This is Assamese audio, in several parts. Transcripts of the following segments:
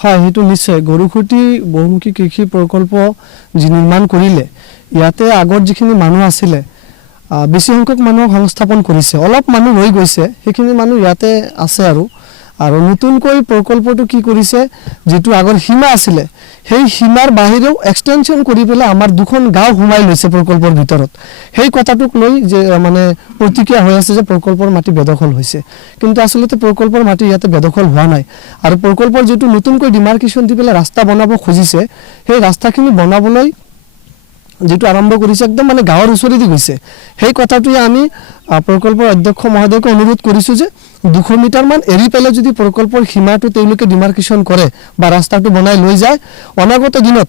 হয় সেইটো নিশ্চয় গৰুখুটি বহুমুখী কৃষি প্ৰকল্প যি নিৰ্মাণ কৰিলে ইয়াতে আগত যিখিনি মানুহ আছিলে বেছি সংখ্যক মানুহক সংস্থাপন কৰিছে অলপ মানুহ ৰৈ গৈছে সেইখিনি মানুহ ইয়াতে আছে আৰু নতুনকৈ প্ৰকল্পটো কি কৰিছে যেটো আগৰ সীমা আছিলে সেই সীমাৰ বাহিৰেও এক্সটেনশন কৰি পেলাই আমাৰ দুখন গাঁও সোমাই লৈছে প্ৰকল্পৰ ভিতৰত সেই কথাটোক লৈ যে মানে প্ৰতিক্ৰিয়া হৈ আছে যে প্ৰকল্পৰ মাটি বেদখল হৈছে কিন্তু আসলতে প্ৰকল্পৰ মাটি ইয়াতে বেদখল হোৱা নাই আৰু প্ৰকল্পৰ যেটো নতুনকৈ ডিমাৰ্কেশন দি পেলাই ৰাস্তা বনাব খুজিছে সেই ৰাস্তাখিনি বনাবলৈ যেটো আৰম্ভ কৰিছে একদম মানে গাঁৱৰ ওচৰেদি গৈছে সেই কথাটোই আমি প্ৰকল্পৰ অধ্যক্ষ মহোদয়ক অনুৰোধ কৰিছো যে 200 মিটাৰ মান এৰি পেলাই যদি প্ৰকল্পৰ সীমাটো তেওঁলোকে ডিমাৰ্কেশন কৰে বা ৰাস্তাটো বনাই লৈ যায় অনাগত দিনত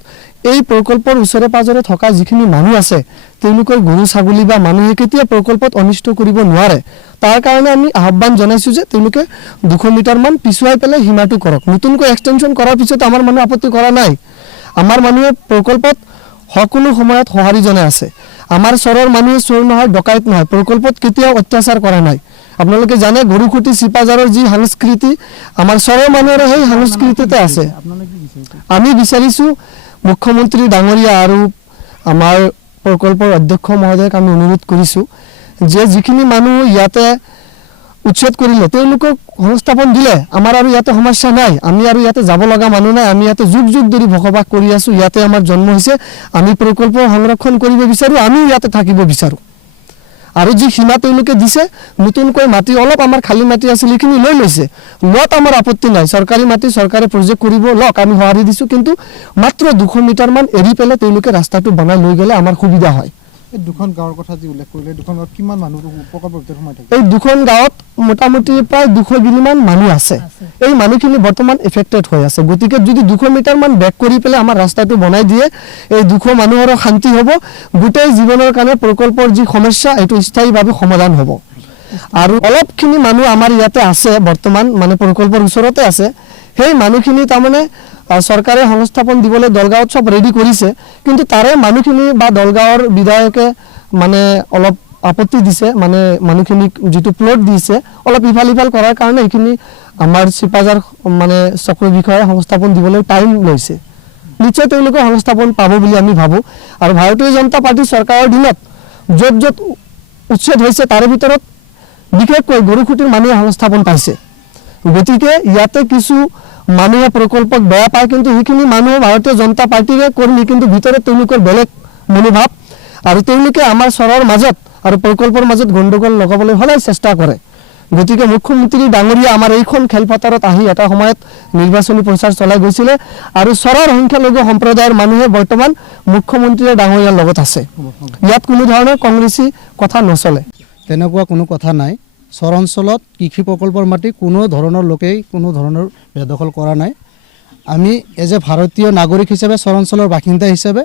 এই প্ৰকল্পৰ ওচৰে পাজৰে থকা যিখিনি মানুহ আছে তেওঁলোকৰ গৰু ছাগলী বা মানুহে কেতিয়া প্ৰকল্পত অনিষ্ট কৰিব নোৱাৰে তাৰ কাৰণে আমি আহ্বান জনাইছো যে তেওঁলোকে 200 মিটাৰ মান পিছুৱাই পেলাই সীমাটো কৰক নতুনকৈ এক্সটেনশন কৰাৰ পিছত আমাৰ মানুহ আপত্তি কৰা নাই আমাৰ মানুহে প্ৰকল্পত সকলো সময়ত সহাৰি জনাই আছে আমাৰ চৰৰ মানুহে চোৰ নহয় ডকাইত নহয় প্ৰকল্পত কেতিয়াও অত্যাচাৰ কৰা নাই আপোনালোকে জানে গৰুখুটি চিপাজাৰৰ যি সংস্কৃতি আমাৰ চৰৰ মানুহৰ সেই সংস্কৃতিতে আছে আমি বিচাৰিছো মুখ্যমন্ত্ৰী ডাঙৰীয়া আৰু আমাৰ প্ৰকল্পৰ অধ্যক্ষ মহোদয়ক আমি অনুৰোধ কৰিছো যে যিখিনি মানুহ ইয়াতে উচ্ছেদ কৰিলে তেওঁলোকক সংস্থাপন দিলে আমাৰ আৰু ইয়াতে সমস্যা নাই আমি আৰু ইয়াতে যাব লগা মানুহ নাই আমি ইয়াতে যুগ যুগ ধৰি বসবাস কৰি আছো ইয়াতে আমাৰ জন্ম হৈছে আমি প্ৰকল্প সংৰক্ষণ কৰিব বিচাৰো আমি ইয়াতে থাকিব বিচাৰো আৰু যি সীমা তেওঁলোকে দিছে নতুনকৈ মাটি অলপ আমাৰ খালি মাটি আছিল এইখিনি লৈ লৈছে লোৱাত আমাৰ আপত্তি নাই চৰকাৰী মাটি চৰকাৰে প্ৰজেক্ট কৰিব লক আমি সহাৰি দিছো কিন্তু মাত্ৰ 200 মিটাৰ মান এৰি পেলে তেওঁলোকে ৰাস্তাটো বনাই লৈ গলে আমাৰ সুবিধা হয় এই দুখন গাঁৱৰ কথা যি উল্লেখ কৰিলে দুখন গাঁৱত কিমান মানুহ প্ৰকল্পৰ ভিতৰত সোমাই থাকে এই দুখন গাঁৱত মোটামুটি প্ৰায় 200 গিনিমান মানুহ আছে এই মানুহখিনি বৰ্তমান এফেক্টেড হৈ আছে গতিকে যদি 200 মিটাৰ মান বেক কৰি পেলে আমাৰ ৰাস্তাটো বনাই দিয়ে এই 200 মানুহৰ শান্তি হ'ব গোটেই জীৱনৰ কাৰণে প্ৰকল্পৰ যি সমস্যা এটো স্থায়ীভাৱে সমাধান হ'ব আৰু অলপখিনি মানুহ আমাৰ ইয়াতে আছে বৰ্তমান মানে প্ৰকল্পৰ ওচৰতে আছে সেই মানুহখিনি তাৰমানে চৰকাৰে সংস্থাপন দিবলৈ দলগাঁৱত সব ৰেডি কৰিছে কিন্তু তাৰে মানুহখিনি বা দলগাঁৱৰ বিধায়কে মানে অলপ আপত্তি দিছে মানে মানুহখিনি যেটো প্লট দিছে অলপ ইফাল কৰাৰ কাৰণে এইখিনি আমাৰ চিপাজাৰ মানে চক্ৰ বিষয়ে সংস্থাপন দিবলৈ টাইম লৈছে নিশ্চয় তেওঁলোকে সংস্থাপন পাব বুলি আমি ভাবো আৰু ভাৰতীয় জনতা পাৰ্টি চৰকাৰৰ দিনত যত যত উচ্ছেদ হৈছে তাৰে ভিতৰত বিশেষকৈ গৰুখুটিৰ মানুহে সংস্থাপন পাইছে গতিকে ইয়াতে কিছু মানুহে প্ৰকল্পক বেয়া পায় কিন্তু সেইখিনি মানুহ ভাৰতীয় জনতা পাৰ্টিৰে কৰ্মী কিন্তু ভিতৰত তেওঁলোকৰ বেলেগ মনোভাৱ আৰু তেওঁলোকে আমাৰ চৰৰ মাজত আৰু প্ৰকল্পৰ মাজত গণ্ডগোল লগাবলৈ হলাই চেষ্টা কৰে গতিকে মুখ্যমন্ত্ৰী ডাঙৰীয়া আমাৰ এইখন খেলপথাৰত আহি এটা সময়ত নিৰ্বাচনী প্ৰচাৰ চলাই গৈছিল আৰু চৰৰ সংখ্যালঘু সম্প্ৰদায়ৰ মানুহে বৰ্তমান মুখ্যমন্ত্ৰী ডাঙৰীয়াৰ লগত আছে ইয়াত কোনো ধৰণৰ কংগ্ৰেছী কথা নচলে তেনেকুৱা কোনো কথা নাই চৰ অঞ্চলত কৃষি প্ৰকল্পৰ মাটি কোনো ধৰণৰ লোকেই কোনো ধৰণৰ বেদখল কৰা নাই আমি এজ এ ভাৰতীয় নাগৰিক হিচাপে চৰ অঞ্চলৰ বাসিন্দা হিচাপে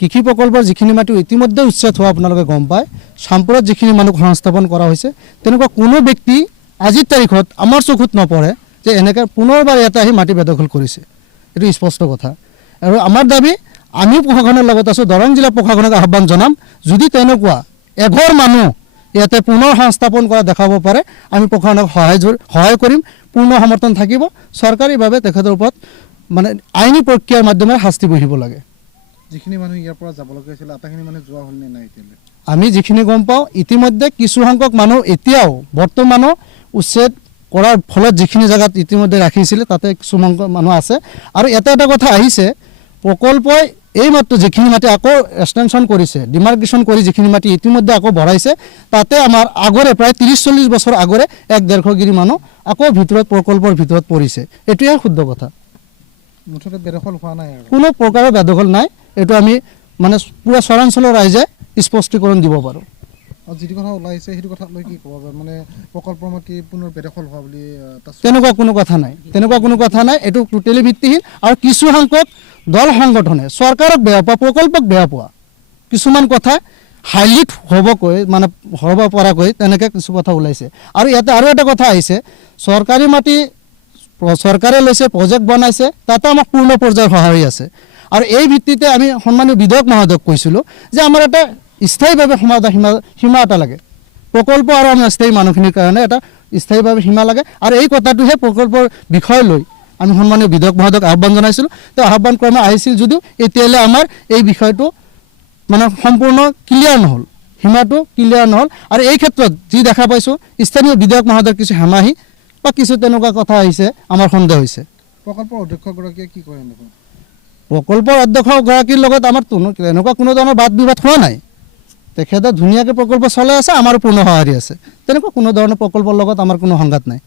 কৃষি প্ৰকল্পৰ যিখিনি মাটি ইতিমধ্যে উচ্ছেদ হোৱা আপোনালোকে গম পায় সাম্প্ৰত যিখিনি মানুহ সংস্থাপন কৰা হৈছে তেনেকুৱা কোনো ব্যক্তি আজিৰ তাৰিখত আমাৰ চকুত নপৰে যে এনেকৈ পুনৰবাৰ ইয়াতে আহি মাটি বেদখল কৰিছে এইটো স্পষ্ট কথা আৰু আমাৰ দাবী আমি প্ৰশাসনৰ লগত আছো দৰং জিলা প্ৰশাসনক আহ্বান জনাম যদি তেনেকুৱা এঘৰ মানুহ ইয়াতে পুনৰ সংস্থাপন কৰা দেখাব পাৰে আমি প্ৰশাসনক সহায় কৰিম পূৰ্ণ সমৰ্থন থাকিব চৰকাৰীভাৱে তেখেতৰ ওপৰত মানে আইনী প্ৰক্ৰিয়াৰ মাধ্যমেৰে শাস্তি বহিব লাগে যিখিনি মানুহ ইয়াৰ পৰা যাব লগা আছিল আটাখিনি মানুহ যোৱা হল নে নাই এতিয়ালৈ আমি যিখিনি গম পাওঁ ইতিমধ্যে কিছু সংখ্যক মানুহ এতিয়াও বৰ্তমানো উচ্ছেদ কৰাৰ ফলত যিখিনি জায়গাত ইতিমধ্যে ৰাখিছিল তাতে কিছু সংখ্যক মানুহ আছে আৰু এটা কথা আহিছে প্ৰকল্পই এই মাত্ৰ যিখিনি মাটি আকৌ এক্সটেনশন কৰিছে ডিমাৰ্কেশন কৰি যিখিনি মাটি ইতিমধ্যে আকৌ বঢ়াইছে তাতে আমাৰ আগৰে প্ৰায় 30-40 বছৰ আগৰে 1-1.5 গিৰি মানুহ আকৌ ভিতৰত প্ৰকল্পৰ ভিতৰত পৰিছে এটোই শুদ্ধ কথা মুঠতে বেদখল হোৱা নাই আৰু কোনো প্ৰকাৰৰ বেদখল নাই এটো আমি মানে পুৰা চৰাঞ্চলৰ ৰাইজে স্পষ্টীকৰণ দিব পাৰো আৰু যিটো কথা ওলাইছে সেইটো কথা লৈ কি ক'ব মানে প্ৰকল্পৰ মাটি পুনৰ বেদখল হোৱা বুলি তেনেকুৱা কোনো কথা নাই এটো টোটালি ভিত্তিহীন আৰু কিছু সংখ্যক দল সংগঠনে চৰকাৰক বেয়া পোৱা প্ৰকল্পক বেয়া পোৱা কিছুমান কথা হাইলাইট হ'বকৈ মানে হ'ব পৰাকৈ তেনেকৈ কিছু কথা ওলাইছে আৰু ইয়াতে আৰু এটা কথা আহিছে চৰকাৰী মাটি চৰকাৰে লৈছে প্ৰজেক্ট বনাইছে তাতে আমাক পূৰ্ণ পৰ্যায়ৰ সহায় আছে আৰু এই ভিত্তিতে আমি সন্মানীয় বিধায়ক মহোদয়ক কৈছিলোঁ যে আমাৰ এটা স্থায়ীভাৱে সীমা এটা লাগে প্ৰকল্প আৰু আমাৰ স্থায়ী মানুহখিনিৰ কাৰণে এটা স্থায়ীভাৱে সীমা লাগে আৰু এই কথাটোহে প্ৰকল্পৰ বিষয় লৈ আমি সন্মানীয় বিধায়ক মহোদয়ক আহ্বান জনাইছিলোঁ। তেওঁ আহ্বান ক্ৰমে আহিছিল যদিও এতিয়ালৈ আমাৰ এই বিষয়টো মানে সম্পূৰ্ণ ক্লিয়াৰ নহ'ল, সীমাটো ক্লিয়াৰ নহ'ল। আৰু এই ক্ষেত্ৰত যি দেখা পাইছোঁ স্থানীয় বিধায়ক মহোদয়ৰ কিছু হেমাহি বা কিছু তেনেকুৱা কথা আহিছে, আমাৰ সন্দেহ হৈছে। প্ৰকল্পৰ অধ্যক্ষগৰাকীয়ে কি কয় এনেকুৱা? প্ৰকল্পৰ অধ্যক্ষগৰাকীৰ লগত আমাৰ এনেকুৱা কোনো ধৰণৰ বাদ বিবাদ হোৱা নাই। তেখেতে ধুনীয়াকৈ প্ৰকল্প চলাই আছে, আমাৰো পূৰ্ণ সঁহাৰি আছে। তেনেকুৱা কোনো ধৰণৰ প্ৰকল্পৰ লগত আমাৰ কোনো সংঘাত নাই।